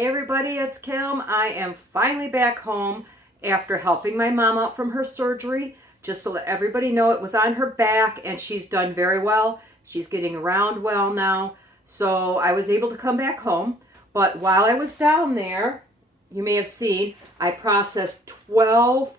Hey everybody, it's Kim. I am finally back home after helping my mom out from her surgery. Just to let everybody know, it was on her back and she's done very well. She's getting around well now. So I was able to come back home. But while I was down there, you may have seen, I processed 12,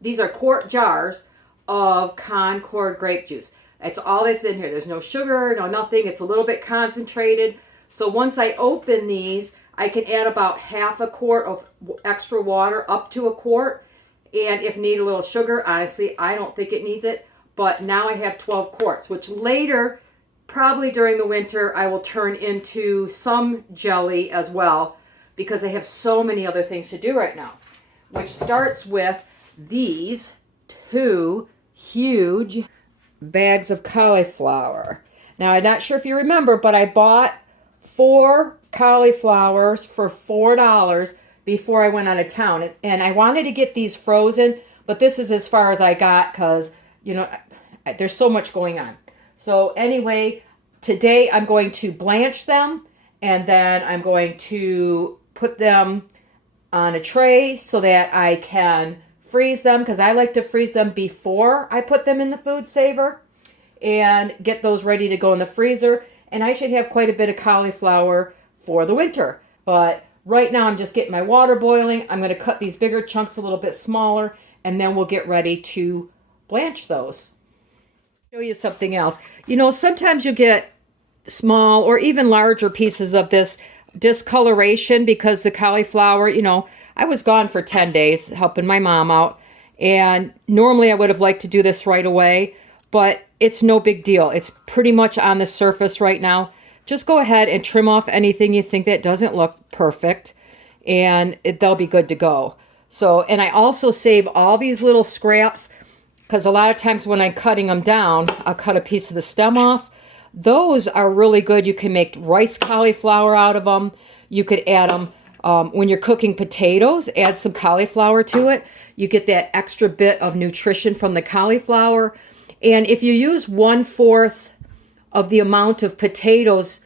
these are quart jars of Concord grape juice. That's all that's in here. There's no sugar, no nothing. It's a little bit concentrated. So once I open these, I can add about half a quart of extra water up to a quart. And if need a little sugar, honestly, I don't think it needs it. But now I have 12 quarts, which later, probably during the winter, I will turn into some jelly as well because I have so many other things to do right now. Which starts with these 2 huge bags of cauliflower. Now, I'm not sure if you remember, but I bought 4 cauliflowers for $4 before I went out of town. And I wanted to get these frozen, but this is as far as I got because, you know, there's so much going on. So anyway, today I'm going to blanch them and then I'm going to put them on a tray so that I can freeze them because I like to freeze them before I put them in the food saver and get those ready to go in the freezer. And I should have quite a bit of cauliflower for the winter. But right now I'm just getting my water boiling. I'm going to cut these bigger chunks a little bit smaller and then we'll get ready to blanch those. Show you something else. You know, sometimes you get small or even larger pieces of this discoloration because the cauliflower, you know, I was gone for 10 days helping my mom out. And normally I would have liked to do this right away, but it's no big deal. It's pretty much on the surface right now. Just go ahead and trim off anything you think that doesn't look perfect and they'll be good to go. So, and I also save all these little scraps because a lot of times when I'm cutting them down, I'll cut a piece of the stem off. Those are really good. You can make rice cauliflower out of them. You could add them when you're cooking potatoes, add some cauliflower to it. You get that extra bit of nutrition from the cauliflower. And if you use 1/4 of the amount of potatoes,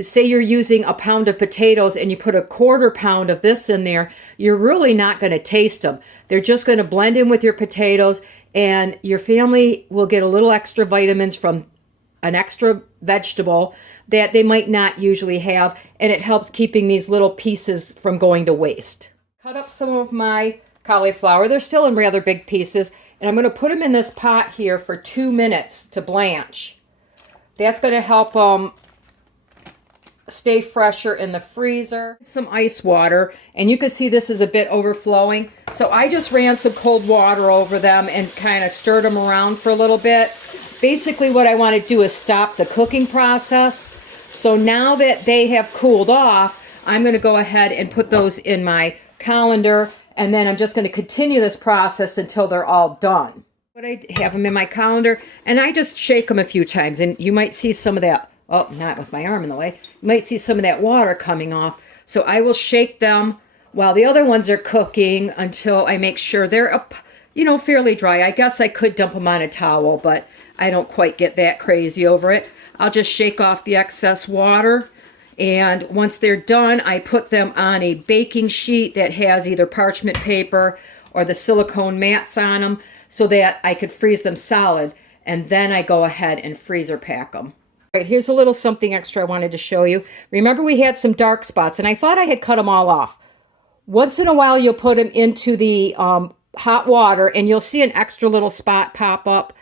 say you're using a pound of potatoes and you put a 1/4 pound of this in there, you're really not going to taste them. They're just going to blend in with your potatoes and your family will get a little extra vitamins from an extra vegetable that they might not usually have, and it helps keeping these little pieces from going to waste. Cut up some of my cauliflower. They're still in rather big pieces. And I'm going to put them in this pot here for 2 minutes to blanch. That's going to help them stay fresher in the freezer. Some ice water, and you can see this is a bit overflowing. So I just ran some cold water over them and kind of stirred them around for a little bit. Basically what I want to do is stop the cooking process. So now that they have cooled off, I'm going to go ahead and put those in my colander. And then I'm just going to continue this process until they're all done. But I have them in my colander, and I just shake them a few times. And you might see some of that, oh, not with my arm in the way. You might see some of that water coming off. So I will shake them while the other ones are cooking until I make sure they're up, you know, fairly dry. I guess I could dump them on a towel, but I don't quite get that crazy over it. I'll just shake off the excess water. And once they're done, I put them on a baking sheet that has either parchment paper or the silicone mats on them so that I could freeze them solid. And then I go ahead and freezer pack them. All right, here's a little something extra I wanted to show you. Remember we had some dark spots and I thought I had cut them all off. Once in a while you'll put them into the hot water and you'll see an extra little spot pop up.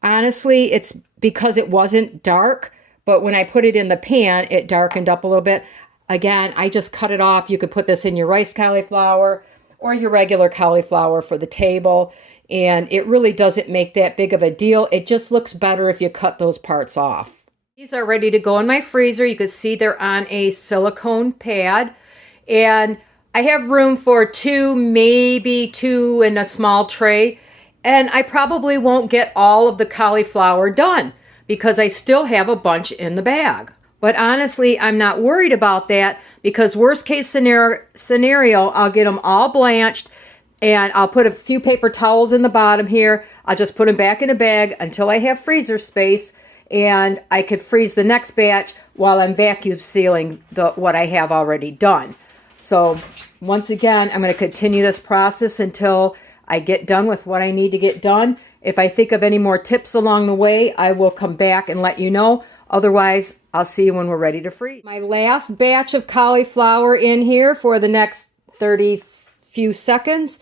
Honestly, it's because it wasn't dark. But when I put it in the pan, it darkened up a little bit. Again, I just cut it off. You could put this in your rice cauliflower or your regular cauliflower for the table. And it really doesn't make that big of a deal. It just looks better if you cut those parts off. These are ready to go in my freezer. You can see they're on a silicone pad. And I have room for 2, maybe 2 in a small tray. And I probably won't get all of the cauliflower done, because I still have a bunch in the bag. But honestly, I'm not worried about that because worst case scenario, I'll get them all blanched and I'll put a few paper towels in the bottom here. I'll just put them back in a bag until I have freezer space and I could freeze the next batch while I'm vacuum sealing what I have already done. So once again, I'm going to continue this process until I get done with what I need to get done. If I think of any more tips along the way, I will come back and let you know. Otherwise, I'll see you when we're ready to freeze. My last batch of cauliflower in here for the next 30 few seconds.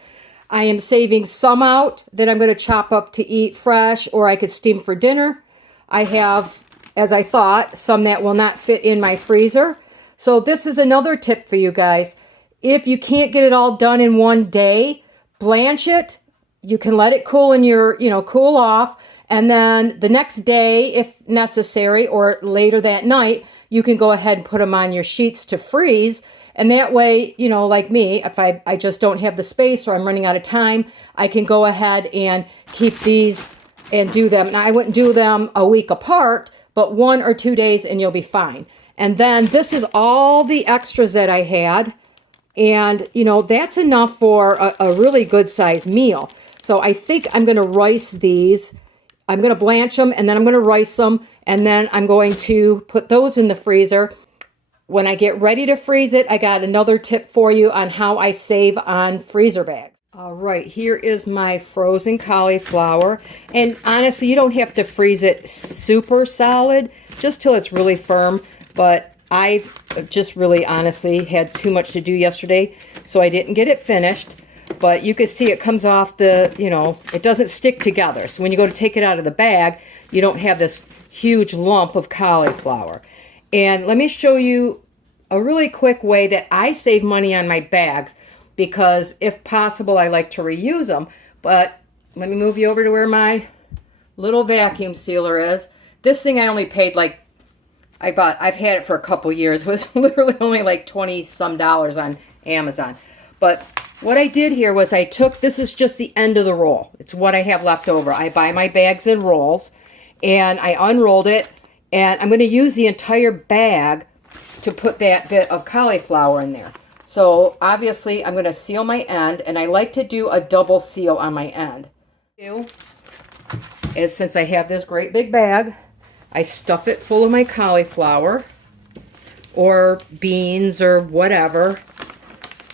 I am saving some out that I'm going to chop up to eat fresh, or I could steam for dinner. I have, as I thought, some that will not fit in my freezer. So this is another tip for you guys. If you can't get it all done in one day, blanch it. You can let it cool in your, cool off. And then the next day, if necessary, or later that night, you can go ahead and put them on your sheets to freeze. And that way, like me, if I just don't have the space or I'm running out of time, I can go ahead and keep these and do them. Now, I wouldn't do them a week apart, but 1 or 2 days and you'll be fine. And then this is all the extras that I had. And, that's enough for a really good sized meal. So I think I'm going to rice these. I'm going to blanch them, and then I'm going to rice them, and then I'm going to put those in the freezer. When I get ready to freeze it, I got another tip for you on how I save on freezer bags. All right, here is my frozen cauliflower. And honestly, you don't have to freeze it super solid, just till it's really firm. But I just really honestly had too much to do yesterday, so I didn't get it finished. But you can see it comes off it doesn't stick together. So when you go to take it out of the bag, you don't have this huge lump of cauliflower. And let me show you a really quick way that I save money on my bags, because if possible, I like to reuse them. But let me move you over to where my little vacuum sealer is. This thing I only paid I've had it for a couple years. It was literally only like 20 some dollars on Amazon. But what I did here was this is just the end of the roll. It's what I have left over. I buy my bags in rolls, and I unrolled it, and I'm going to use the entire bag to put that bit of cauliflower in there. So obviously I'm going to seal my end, and I like to do a double seal on my end. Is since I have this great big bag, I stuff it full of my cauliflower or beans or whatever.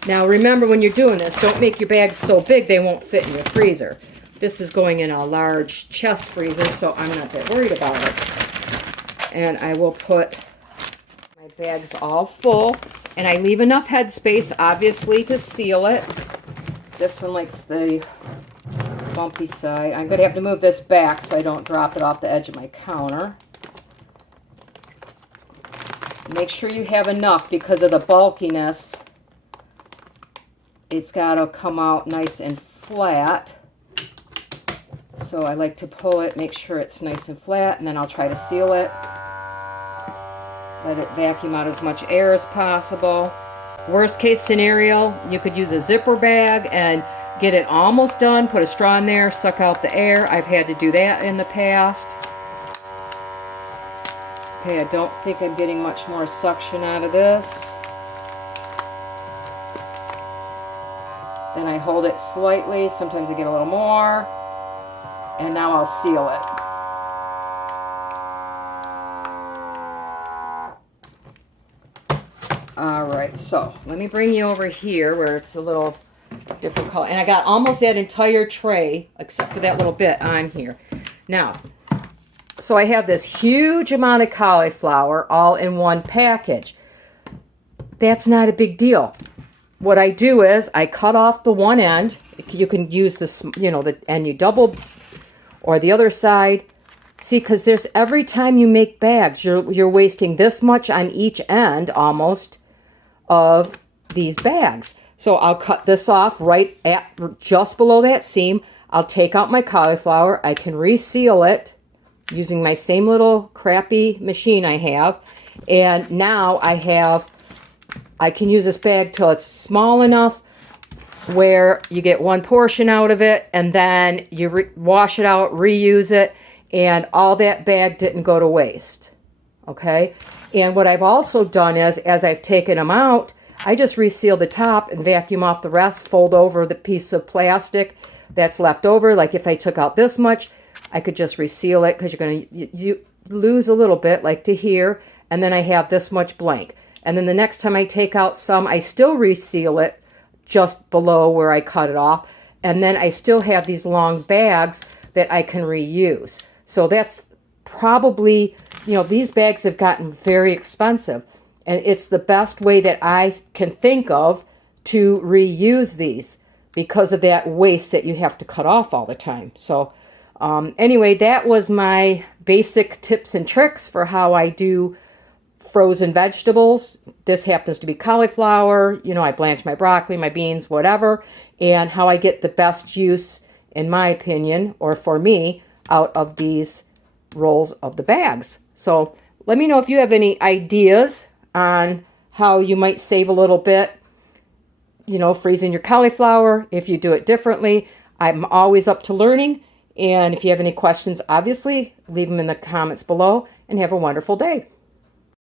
Now remember, when you're doing this, don't make your bags so big they won't fit in your freezer. This is going in a large chest freezer, so I'm not that worried about it. And I will put my bags all full, and I leave enough headspace, obviously, to seal it. This one likes the bumpy side. I'm going to have to move this back so I don't drop it off the edge of my counter. Make sure you have enough because of the bulkiness. It's got to come out nice and flat. So I like to pull it, make sure it's nice and flat, and then I'll try to seal it. Let it vacuum out as much air as possible. Worst case scenario, you could use a zipper bag and get it almost done, put a straw in there, suck out the air. I've had to do that in the past. Okay, I don't think I'm getting much more suction out of this. Then I hold it slightly, sometimes I get a little more, and now I'll seal it. All right, so let me bring you over here where it's a little different color. And I got almost that entire tray, except for that little bit on here. Now, so I have this huge amount of cauliflower all in one package. That's not a big deal. What I do is I cut off the one end. You can use this, and you double, or the other side. See, because there's every time you make bags, you're wasting this much on each end almost of these bags. So I'll cut this off right at just below that seam. I'll take out my cauliflower. I can reseal it using my same little crappy machine I have. And now I can use this bag till it's small enough where you get one portion out of it, and then you wash it out, reuse it, and all that bag didn't go to waste. Okay? And what I've also done is, as I've taken them out, I just reseal the top and vacuum off the rest, fold over the piece of plastic that's left over. Like if I took out this much, I could just reseal it, because you're going to lose a little bit, like to here, and then I have this much blank. And then the next time I take out some, I still reseal it just below where I cut it off. And then I still have these long bags that I can reuse. So that's probably, you know, these bags have gotten very expensive. And it's the best way that I can think of to reuse these because of that waste that you have to cut off all the time. So anyway, that was my basic tips and tricks for how I do frozen vegetables. This happens to be cauliflower. You know, I blanch my broccoli, my beans, whatever, and how I get the best use, in my opinion, or for me, out of these rolls of the bags. So let me know if you have any ideas on how you might save a little bit, you know, freezing your cauliflower, if you do it differently. I'm always up to learning. And if you have any questions, obviously, leave them in the comments below, and have a wonderful day.